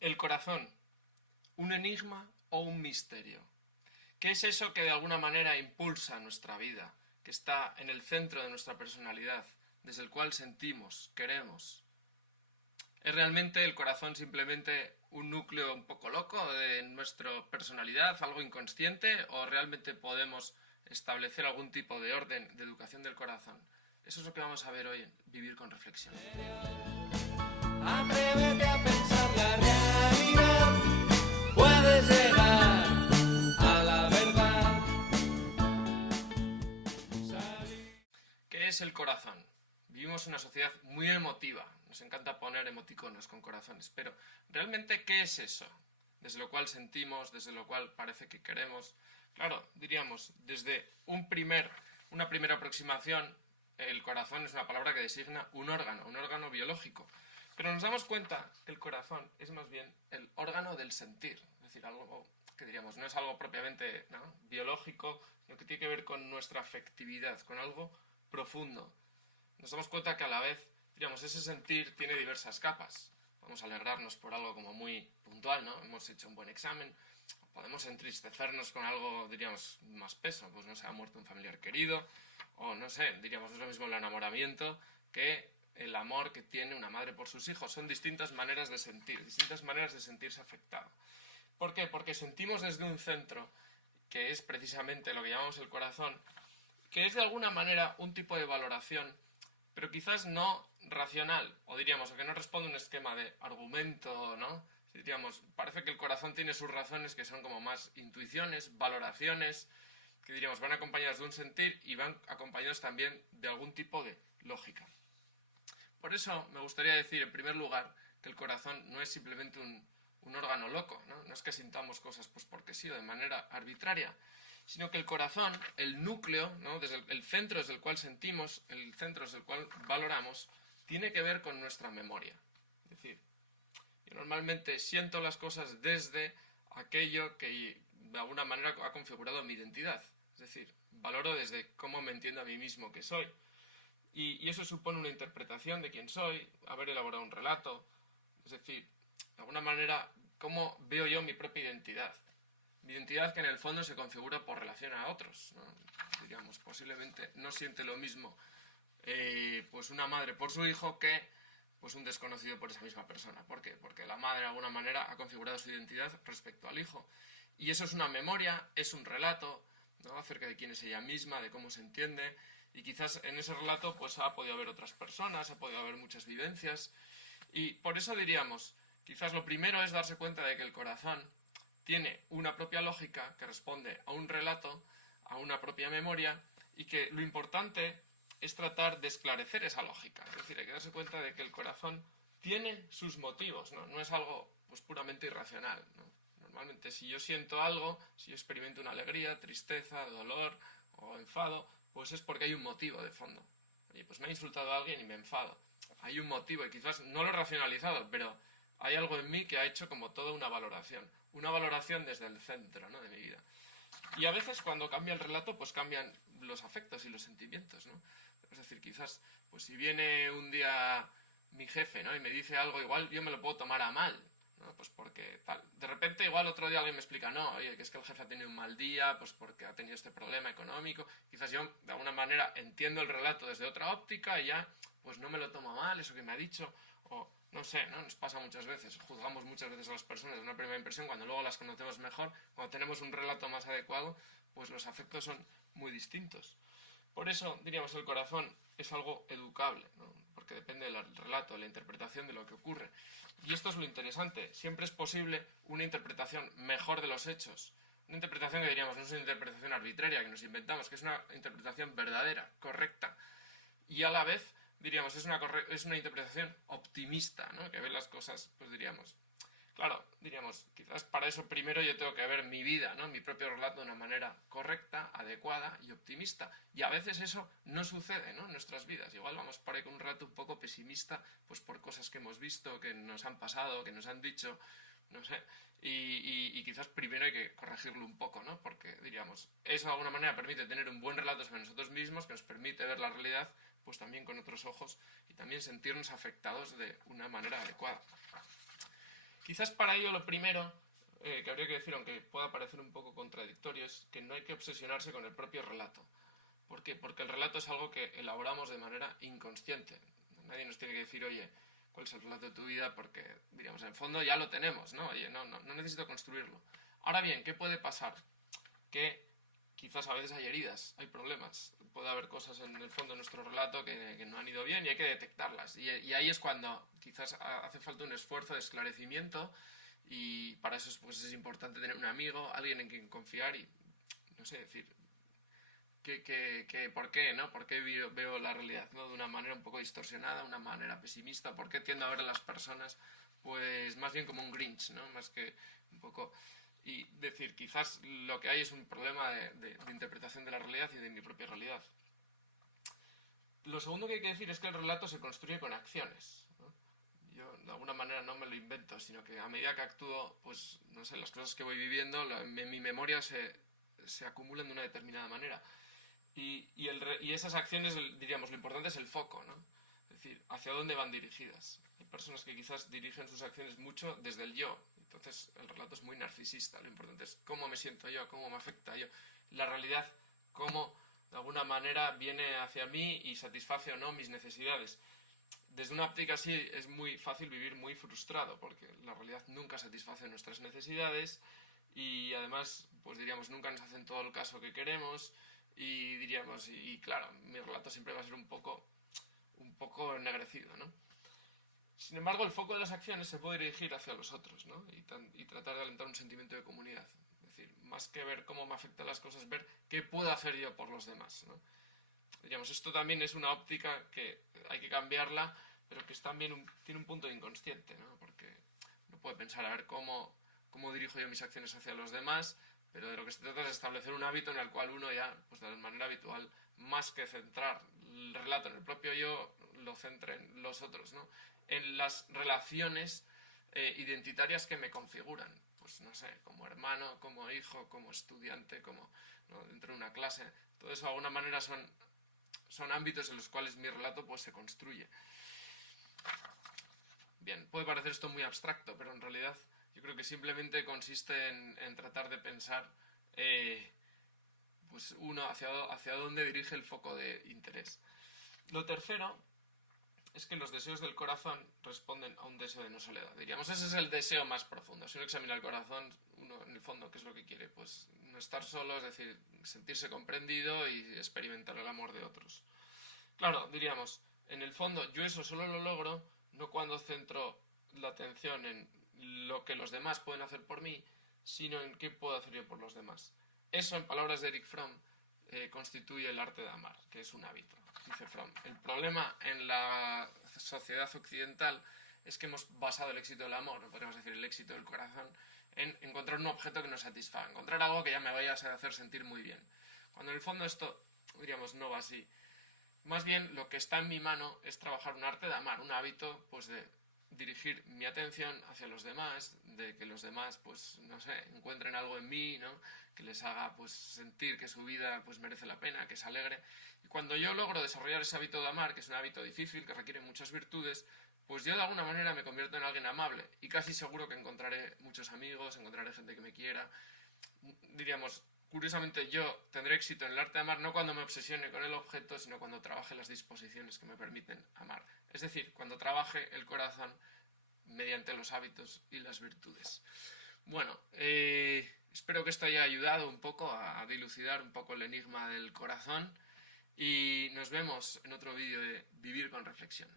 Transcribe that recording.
El corazón, ¿un enigma o un misterio? ¿Qué es eso que de alguna manera impulsa nuestra vida, que está en el centro de nuestra personalidad, desde el cual sentimos, queremos? ¿Es realmente el corazón simplemente un núcleo un poco loco de nuestra personalidad, algo inconsciente, o realmente podemos establecer algún tipo de orden de educación del corazón? Eso es lo que vamos a ver hoy en Vivir con Reflexión. Atrévete a pensar la realidad, puedes llegar a la verdad. ¿Qué es el corazón? Vivimos en una sociedad muy emotiva, nos encanta poner emoticonos con corazones, pero ¿realmente qué es eso? Desde lo cual sentimos, desde lo cual parece que queremos. Claro, diríamos, desde una primera aproximación, el corazón es una palabra que designa un órgano biológico. Pero nos damos cuenta que el corazón es más bien el órgano del sentir, es decir, algo que diríamos, no es algo propiamente biológico, sino que tiene que ver con nuestra afectividad, con algo profundo. Nos damos cuenta que a la vez, diríamos, ese sentir tiene diversas capas. Podemos alegrarnos por algo como muy puntual, ¿no? Hemos hecho un buen examen. Podemos entristecernos con algo, diríamos, más peso. Pues no sé, ha muerto un familiar querido. O no sé, diríamos, no es lo mismo el enamoramiento que el amor que tiene una madre por sus hijos. Son distintas maneras de sentir, distintas maneras de sentirse afectado. ¿Por qué? Porque sentimos desde un centro, que es precisamente lo que llamamos el corazón, que es de alguna manera un tipo de valoración, pero quizás no racional, o diríamos, que no responde a un esquema de argumento, ¿no? Diríamos, parece que el corazón tiene sus razones que son como más intuiciones, valoraciones, que diríamos van acompañadas de un sentir y van acompañados también de algún tipo de lógica. Por eso me gustaría decir, en primer lugar, que el corazón no es simplemente un órgano loco, ¿no? No es que sintamos cosas pues porque sí o de manera arbitraria, sino que el corazón, el núcleo, ¿no? Desde el centro desde el cual sentimos, el centro desde el cual valoramos, tiene que ver con nuestra memoria. Es decir, yo normalmente siento las cosas desde aquello que de alguna manera ha configurado mi identidad. Es decir, valoro desde cómo me entiendo a mí mismo que soy. Y eso supone una interpretación de quién soy, haber elaborado un relato. Es decir, de alguna manera, cómo veo yo mi propia identidad. Mi identidad que en el fondo se configura por relación a otros, ¿no? Diríamos, posiblemente no siente lo mismo pues una madre por su hijo que pues un desconocido por esa misma persona. ¿Por qué? Porque la madre de alguna manera ha configurado su identidad respecto al hijo. Y eso es una memoria, es un relato, ¿no? Acerca de quién es ella misma, de cómo se entiende. Y quizás en ese relato pues ha podido haber otras personas, ha podido haber muchas vivencias. Y por eso diríamos, quizás lo primero es darse cuenta de que el corazón tiene una propia lógica que responde a un relato, a una propia memoria, y que lo importante es tratar de esclarecer esa lógica. Es decir, hay que darse cuenta de que el corazón tiene sus motivos, ¿no? No es algo pues puramente irracional, ¿no? Normalmente si yo siento algo, si yo experimento una alegría, tristeza, dolor o enfado, pues es porque hay un motivo de fondo. Oye, pues me ha insultado a alguien y me enfado. Hay un motivo y quizás no lo he racionalizado, pero hay algo en mí que ha hecho como toda una valoración desde el centro, ¿no? De mi vida. Y a veces cuando cambia el relato, pues cambian los afectos y los sentimientos, ¿no? Es decir, quizás, pues si viene un día mi jefe, ¿no? Y me dice algo, igual yo me lo puedo tomar a mal, ¿no? Pues porque tal. De repente igual otro día alguien me explica, no, oye, que es que el jefe ha tenido un mal día, pues porque ha tenido este problema económico. Quizás yo de alguna manera entiendo el relato desde otra óptica y ya, pues no me lo tomo mal, eso que me ha dicho, o no sé, ¿no? Nos pasa muchas veces, juzgamos muchas veces a las personas de una primera impresión cuando luego las conocemos mejor, cuando tenemos un relato más adecuado, pues los afectos son muy distintos. Por eso, diríamos, el corazón es algo educable, ¿no? Porque depende del relato, de la interpretación de lo que ocurre. Y esto es lo interesante, siempre es posible una interpretación mejor de los hechos. Una interpretación que diríamos no es una interpretación arbitraria que nos inventamos, que es una interpretación verdadera, correcta. Y a la vez, diríamos, es una interpretación optimista, ¿no? Que ve las cosas, pues diríamos, claro, diríamos, quizás para eso primero yo tengo que ver mi vida, ¿no? Mi propio relato de una manera correcta, adecuada y optimista. Y a veces eso no sucede, ¿no? En nuestras vidas. Igual vamos por ahí con un relato un poco pesimista, pues por cosas que hemos visto, que nos han pasado, que nos han dicho, no sé. Y quizás primero hay que corregirlo un poco, ¿no? Porque, diríamos, eso de alguna manera permite tener un buen relato sobre nosotros mismos, que nos permite ver la realidad pues también con otros ojos y también sentirnos afectados de una manera adecuada. Quizás para ello lo primero que habría que decir, aunque pueda parecer un poco contradictorio, es que no hay que obsesionarse con el propio relato. ¿Por qué? Porque el relato es algo que elaboramos de manera inconsciente. Nadie nos tiene que decir, oye, ¿cuál es el relato de tu vida? Porque, diríamos, en el fondo ya lo tenemos, ¿no? Oye, no necesito construirlo. Ahora bien, ¿qué puede pasar? Que quizás a veces hay heridas, hay problemas. Puede haber cosas en el fondo de nuestro relato que no han ido bien y hay que detectarlas. Y ahí es cuando quizás hace falta un esfuerzo de esclarecimiento, y para eso pues, es importante tener un amigo, alguien en quien confiar y, no sé, decir, ¿por qué, no? ¿Por qué veo la realidad, ¿no? De una manera un poco distorsionada, una manera pesimista? ¿Por qué tiendo a ver a las personas pues más bien como un Grinch, ¿no? Más que un poco... Y decir, quizás lo que hay es un problema de interpretación de la realidad y de mi propia realidad. Lo segundo que hay que decir es que el relato se construye con acciones, ¿no? Yo de alguna manera no me lo invento, sino que a medida que actúo, pues no sé, las cosas que voy viviendo en mi memoria se acumulan de una determinada manera. Y esas acciones, diríamos, lo importante es el foco, ¿no? Es decir, hacia dónde van dirigidas. Hay personas que quizás dirigen sus acciones mucho desde el yo. Entonces el relato es muy narcisista. Lo importante es cómo me siento yo, cómo me afecta yo. La realidad, cómo de alguna manera viene hacia mí y satisface o no mis necesidades. Desde una óptica así es muy fácil vivir muy frustrado, porque la realidad nunca satisface nuestras necesidades y además, pues diríamos, nunca nos hacen todo el caso que queremos y diríamos, y claro, mi relato siempre va a ser un poco ennegrecido, ¿no? Sin embargo, el foco de las acciones se puede dirigir hacia los otros, ¿no? Y tratar de alentar un sentimiento de comunidad. Es decir, más que ver cómo me afectan las cosas, ver qué puedo hacer yo por los demás, ¿no? Digamos, esto también es una óptica que hay que cambiarla, pero que también tiene un punto inconsciente, ¿no? Porque uno puede pensar, a ver, cómo dirijo yo mis acciones hacia los demás, pero de lo que se trata es de establecer un hábito en el cual uno ya, pues de manera habitual, más que centrar el relato en el propio yo, lo centre en los otros, ¿no? En las relaciones identitarias que me configuran. Pues no sé, como hermano, como hijo, como estudiante, como, ¿no? Dentro de una clase. Todo eso de alguna manera son ámbitos en los cuales mi relato pues se construye. Bien, puede parecer esto muy abstracto, pero en realidad yo creo que simplemente consiste en tratar de pensar pues uno hacia dónde dirige el foco de interés. Lo tercero es que los deseos del corazón responden a un deseo de no soledad. Diríamos, ese es el deseo más profundo. Si uno examina el corazón, uno en el fondo, ¿qué es lo que quiere? Pues no estar solo, es decir, sentirse comprendido y experimentar el amor de otros. Claro, diríamos, en el fondo yo eso solo lo logro no cuando centro la atención en lo que los demás pueden hacer por mí, sino en qué puedo hacer yo por los demás. Eso, en palabras de Erich Fromm, constituye el arte de amar, que es un hábito. Dice Fromm, el problema en la sociedad occidental es que hemos basado el éxito del amor, no podríamos decir el éxito del corazón, en encontrar un objeto que nos satisfaga, encontrar algo que ya me vaya a hacer sentir muy bien. Cuando en el fondo esto, diríamos, no va así. Más bien lo que está en mi mano es trabajar un arte de amar, un hábito pues de dirigir mi atención hacia los demás, de que los demás pues no sé, encuentren algo en mí, ¿no? Que les haga pues sentir que su vida pues merece la pena, que es alegre. Y cuando yo logro desarrollar ese hábito de amar, que es un hábito difícil, que requiere muchas virtudes, pues yo de alguna manera me convierto en alguien amable y casi seguro que encontraré muchos amigos, encontraré gente que me quiera. Diríamos, curiosamente yo tendré éxito en el arte de amar no cuando me obsesione con el objeto, sino cuando trabaje las disposiciones que me permiten amar. Es decir, cuando trabaje el corazón mediante los hábitos y las virtudes. Bueno, espero que esto haya ayudado un poco a dilucidar un poco el enigma del corazón y nos vemos en otro vídeo de Vivir con Reflexión.